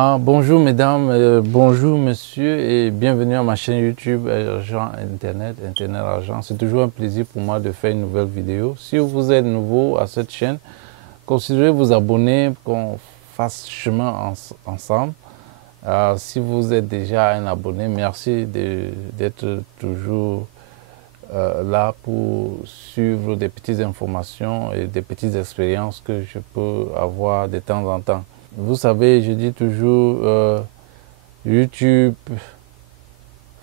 Bonjour mesdames, bonjour monsieur et bienvenue à ma chaîne YouTube Argent Internet, Internet Argent. C'est toujours un plaisir pour moi de faire une nouvelle vidéo. Si vous êtes nouveau à cette chaîne, considérez vous abonner pour qu'on fasse chemin ensemble. Si vous êtes déjà un abonné, merci d'être toujours là pour suivre des petites informations et des petites expériences que je peux avoir de temps en temps. Vous savez, je dis toujours YouTube,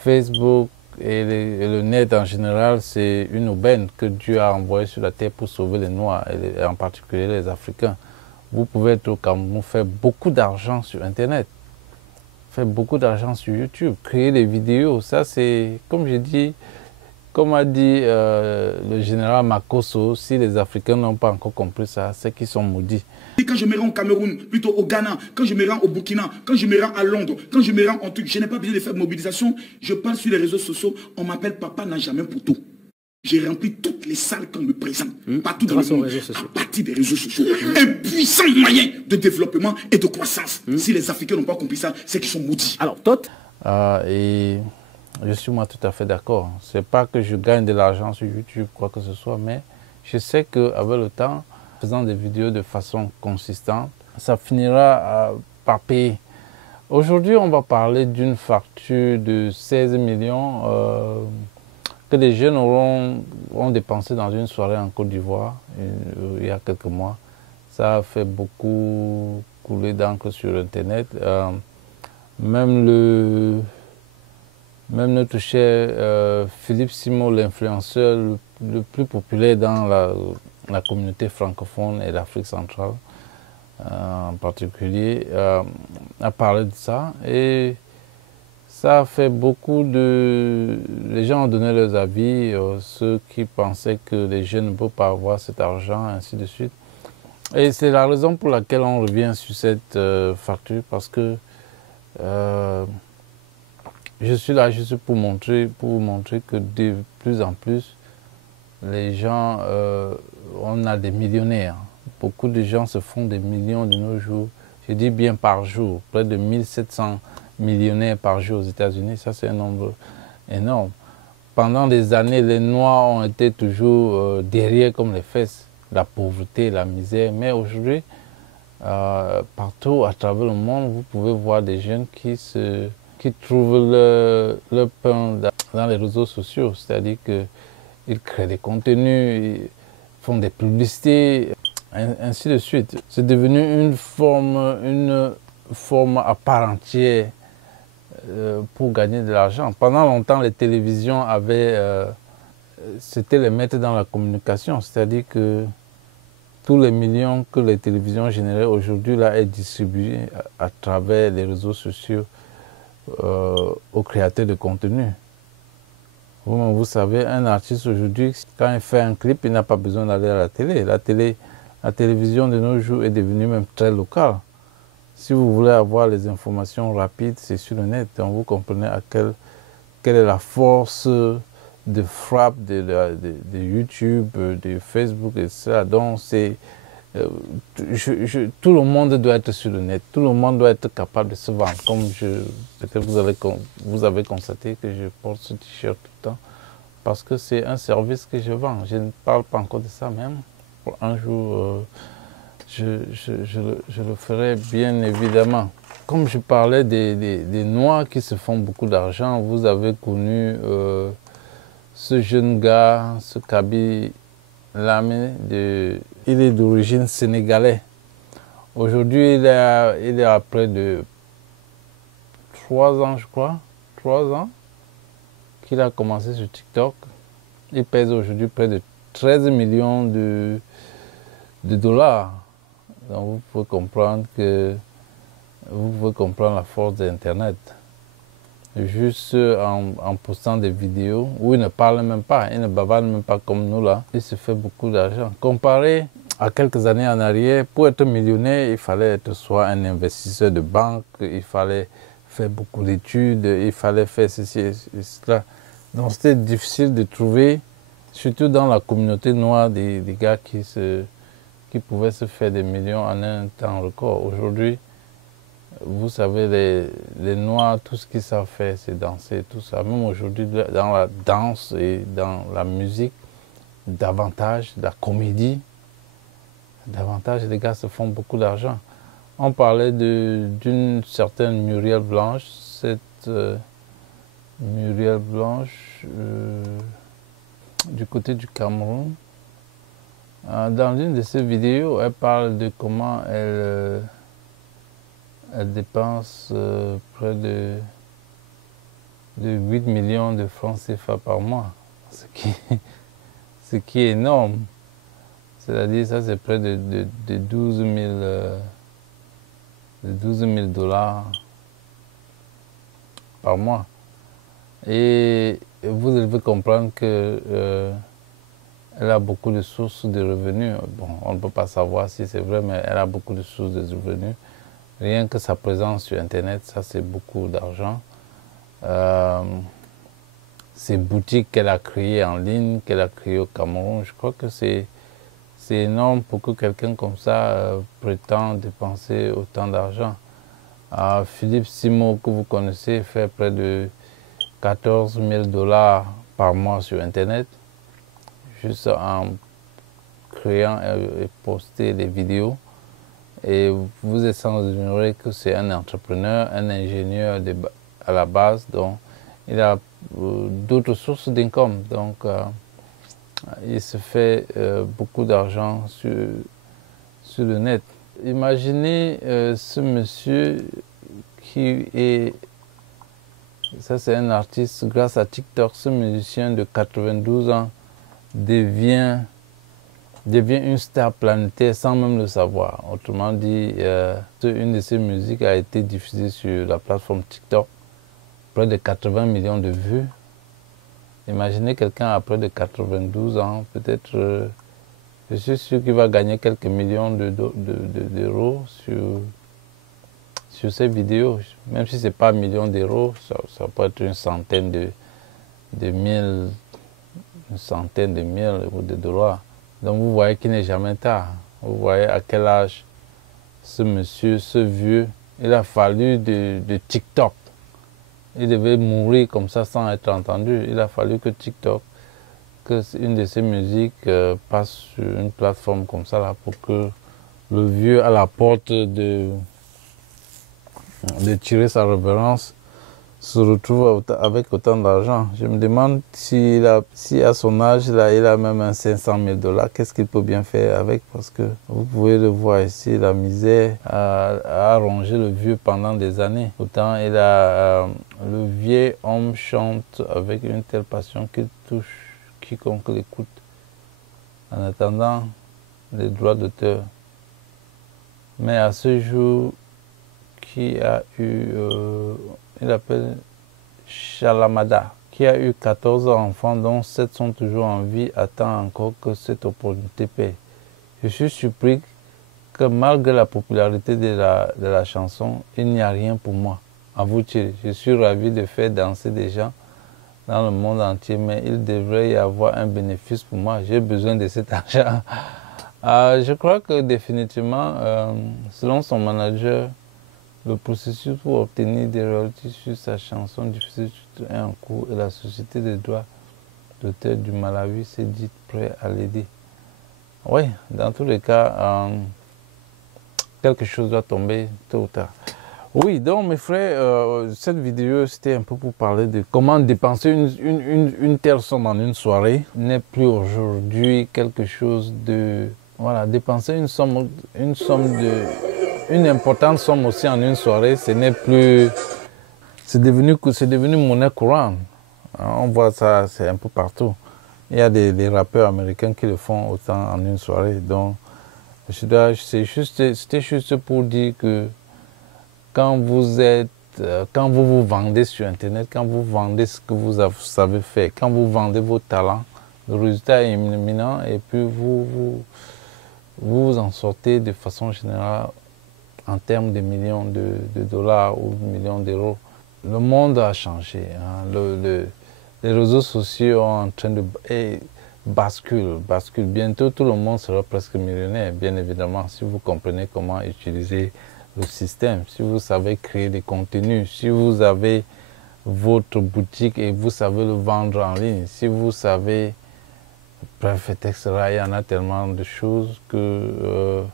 Facebook et le net en général, c'est une aubaine que Dieu a envoyée sur la terre pour sauver les Noirs, et en particulier les Africains. Vous pouvez être au Cameroun, faire beaucoup d'argent sur Internet, faire beaucoup d'argent sur YouTube, créer des vidéos. Ça, c'est, comme je dis, comme a dit le général Makosso, si les Africains n'ont pas encore compris ça, c'est qu'ils sont maudits. Quand je me rends au Cameroun, plutôt au Ghana, quand je me rends au Burkina, quand je me rends à Londres, quand je me rends en truc, je n'ai pas besoin de faire de mobilisation. Je parle sur les réseaux sociaux, on m'appelle Papa n'a jamais poteau. J'ai rempli toutes les salles qu'on me présente, partout dans le monde, à partir des réseaux sociaux. Un puissant moyen de développement et de croissance. Si les Africains n'ont pas compris ça, c'est qu'ils sont maudits. Alors, toi et je suis moi tout à fait d'accord. C'est pas que je gagne de l'argent sur YouTube, quoi que ce soit, mais je sais qu'avec le temps, faisant des vidéos de façon consistante, ça finira par payer. Aujourd'hui, on va parler d'une facture de 16 millions que les jeunes ont dépensé dans une soirée en Côte d'Ivoire il y a quelques mois. Ça a fait beaucoup couler d'encre sur Internet. Même notre cher Philippe Simon, l'influenceur le plus populaire dans la communauté francophone et l'Afrique centrale en particulier, a parlé de ça. Et ça a fait beaucoup de... Les gens ont donné leurs avis, ceux qui pensaient que les jeunes ne peuvent pas avoir cet argent, ainsi de suite. Et c'est la raison pour laquelle on revient sur cette facture, parce que je suis là juste pour vous montrer que de plus en plus, les gens, on a des millionnaires. Beaucoup de gens se font des millions de nos jours. Je dis bien par jour, près de 1700 millionnaires par jour aux États-Unis. Ça, c'est un nombre énorme. Pendant des années, les Noirs ont été toujours derrière comme les fesses, la pauvreté, la misère. Mais aujourd'hui, partout à travers le monde, vous pouvez voir des jeunes qui trouvent leur pain dans les réseaux sociaux. C'est-à-dire qu'ils créent des contenus, ils font des publicités, ainsi de suite. C'est devenu une forme à part entière pour gagner de l'argent. Pendant longtemps, les télévisions c'était les maîtres dans la communication. C'est-à-dire que tous les millions que les télévisions généraient aujourd'hui là est distribué à travers les réseaux sociaux aux créateurs de contenu. Vous savez, un artiste aujourd'hui, quand il fait un clip, il n'a pas besoin d'aller à la télé. La télévision de nos jours est devenue même très locale. Si vous voulez avoir les informations rapides, c'est sur le net. Donc vous comprenez quelle est la force de frappe de YouTube, de Facebook et ça. Donc c'est... tout le monde doit être sur le net, tout le monde doit être capable de se vendre. Comme peut-être vous avez constaté que je porte ce t-shirt tout le temps, parce que c'est un service que je vends. Je ne parle pas encore de ça même. Pour un jour, je le ferai bien évidemment. Comme je parlais des Noirs qui se font beaucoup d'argent, vous avez connu ce jeune gars, ce Kaby Lame, il est d'origine sénégalaise. Aujourd'hui, il est à près de 3 ans, je crois, 3 ans qu'il a commencé sur TikTok. Il pèse aujourd'hui près de 13 millions de dollars. Donc vous pouvez comprendre la force d'Internet. Juste en postant des vidéos où il ne parle même pas, il ne bavarde même pas comme nous là, il se fait beaucoup d'argent. Comparé à quelques années en arrière, pour être millionnaire, il fallait être soit un investisseur de banque, il fallait faire beaucoup d'études, il fallait faire ceci et cela. Donc c'était difficile de trouver, surtout dans la communauté noire, des gars qui pouvaient se faire des millions en un temps record. Aujourd'hui, Vous savez, les Noirs, tout ce qu'ils savent faire, c'est danser, tout ça. Même aujourd'hui, dans la danse et dans la musique, davantage, la comédie, davantage, les gars se font beaucoup d'argent. On parlait d'une certaine Muriel Blanche. Cette Muriel Blanche, du côté du Cameroun, dans l'une de ses vidéos, elle parle de comment elle dépense près de 8 millions de francs CFA par mois, ce qui est énorme. C'est-à-dire, ça c'est près de 12 000 dollars par mois. Et vous devez comprendre que elle a beaucoup de sources de revenus. Bon, on ne peut pas savoir si c'est vrai, mais elle a beaucoup de sources de revenus. Rien que sa présence sur Internet, ça c'est beaucoup d'argent. Ces boutiques qu'elle a créées en ligne, qu'elle a créées au Cameroun, je crois que c'est énorme pour que quelqu'un comme ça prétende dépenser autant d'argent. Philippe Simo, que vous connaissez, fait près de 14 000 dollars par mois sur Internet, juste en créant et postant des vidéos. Et vous êtes sans ignorer que c'est un entrepreneur, un ingénieur à la base, donc il a d'autres sources d'income. Donc il se fait beaucoup d'argent sur le net. Imaginez ce monsieur qui est, ça c'est un artiste, grâce à TikTok, ce musicien de 92 ans devient une star planétaire sans même le savoir. Autrement dit, une de ses musiques a été diffusée sur la plateforme TikTok, près de 80 millions de vues. Imaginez quelqu'un à près de 92 ans, peut-être, je suis sûr qu'il va gagner quelques millions d'euros sur ces vidéos. Même si ce n'est pas un million d'euros, ça peut être une centaine de mille ou de dollars. Donc vous voyez qu'il n'est jamais tard. Vous voyez à quel âge ce monsieur, ce vieux, il a fallu de TikTok. Il devait mourir comme ça sans être entendu. Il a fallu que TikTok, que une de ses musiques passe sur une plateforme comme ça là, pour que le vieux à la porte de tirer sa révérence se retrouve avec autant d'argent. Je me demande si à son âge, là, il a même un 500 000 dollars, qu'est-ce qu'il peut bien faire avec? Parce que vous pouvez le voir ici, la misère a rongé le vieux pendant des années. Autant le vieil homme chante avec une telle passion qu'il touche quiconque l'écoute. En attendant les droits d'auteur. Mais à ce jour, qui a eu... il appelle Chalamada, qui a eu 14 enfants, dont 7 sont toujours en vie, attend encore que cette opportunité paie. Je suis surpris que malgré la popularité de la chanson, il n'y a rien pour moi. À vous dire, je suis ravi de faire danser des gens dans le monde entier, mais il devrait y avoir un bénéfice pour moi. J'ai besoin de cet argent. Je crois que définitivement, selon son manager, le processus pour obtenir des royalties sur sa chanson diffusée est en cours et la société des droits d'auteur du Malawi s'est dite prête à l'aider. Oui, dans tous les cas, quelque chose doit tomber tôt ou tard. Oui, donc mes frères, cette vidéo c'était un peu pour parler de comment dépenser une telle somme en une soirée n'est plus aujourd'hui quelque chose de... Voilà, dépenser une importante somme aussi en une soirée, ce n'est plus... C'est devenu monnaie courante. On voit ça, c'est un peu partout. Il y a des rappeurs américains qui le font autant en une soirée. Donc, c'était juste pour dire que quand vous vous vendez sur Internet, quand vous vendez ce que vous savez faire, quand vous vendez vos talents, le résultat est imminent et puis vous en sortez de façon générale en termes de millions de dollars ou de millions d'euros. Le monde a changé. Hein. Les réseaux sociaux sont en train de basculer. Bientôt, tout le monde sera presque millionnaire, bien évidemment, si vous comprenez comment utiliser le système, si vous savez créer des contenus, si vous avez votre boutique et vous savez le vendre en ligne, si vous savez, bref, etc. Il y en a tellement de choses que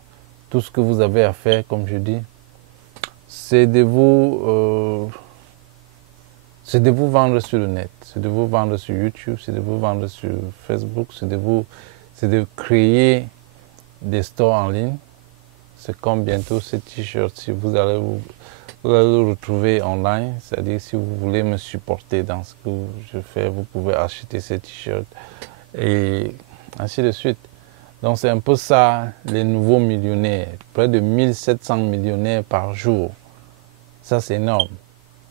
tout ce que vous avez à faire, comme je dis, c'est de vous vendre sur le net, c'est de vous vendre sur YouTube, c'est de vous vendre sur Facebook, c'est de créer des stores en ligne. C'est comme bientôt ces t-shirts, si vous allez le retrouver online, c'est-à-dire si vous voulez me supporter dans ce que je fais, vous pouvez acheter ces t-shirts et ainsi de suite. Donc c'est un peu ça, les nouveaux millionnaires, près de 1700 millionnaires par jour. Ça c'est énorme.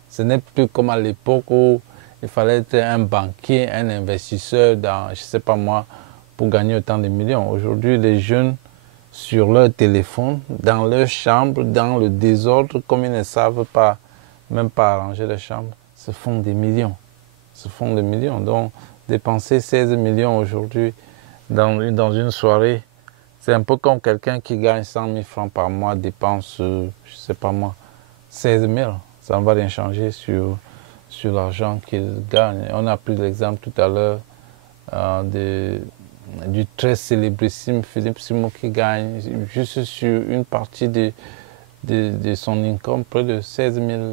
Ce n'est plus comme à l'époque où il fallait être un banquier, un investisseur dans, je ne sais pas moi, pour gagner autant de millions. Aujourd'hui, les jeunes, sur leur téléphone, dans leur chambre, dans le désordre, comme ils ne savent pas, même pas arranger leur chambre, se font des millions. Se font des millions. Donc, dépenser 16 millions aujourd'hui dans une soirée, c'est un peu comme quelqu'un qui gagne 100 000 francs par mois, dépense, je ne sais pas moi, 16 000. Ça ne va rien changer sur l'argent qu'il gagne. On a pris l'exemple tout à l'heure du très célébrissime Philippe Simon qui gagne juste sur une partie de son income près de 16 000,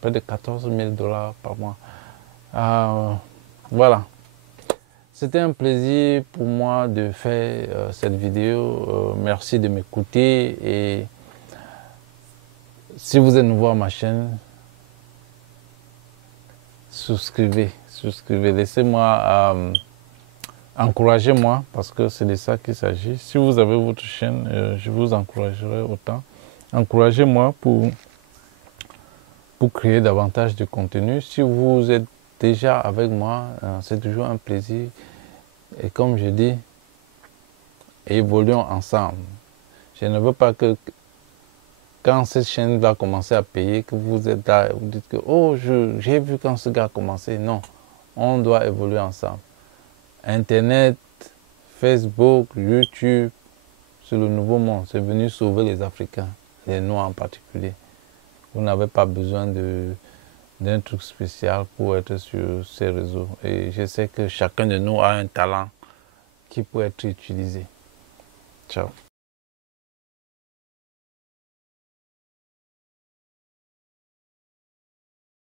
près de 14 000 $ par mois. Voilà. C'était un plaisir pour moi de faire cette vidéo. Merci de m'écouter et si vous êtes nouveau à ma chaîne, souscrivez, laissez-moi, encouragez-moi parce que c'est de ça qu'il s'agit. Si vous avez votre chaîne, je vous encouragerai autant. Encouragez-moi pour créer davantage de contenu. Si vous êtes déjà avec moi, c'est toujours un plaisir. Et comme je dis, évoluons ensemble. Je ne veux pas que quand cette chaîne va commencer à payer, que vous êtes là et vous dites que oh, j'ai vu quand ce gars a commencé. Non, on doit évoluer ensemble. Internet, Facebook, YouTube, c'est le nouveau monde. C'est venu sauver les Africains, les Noirs en particulier. Vous n'avez pas besoin d'un truc spécial pour être sur ces réseaux. Et je sais que chacun de nous a un talent qui peut être utilisé. Ciao.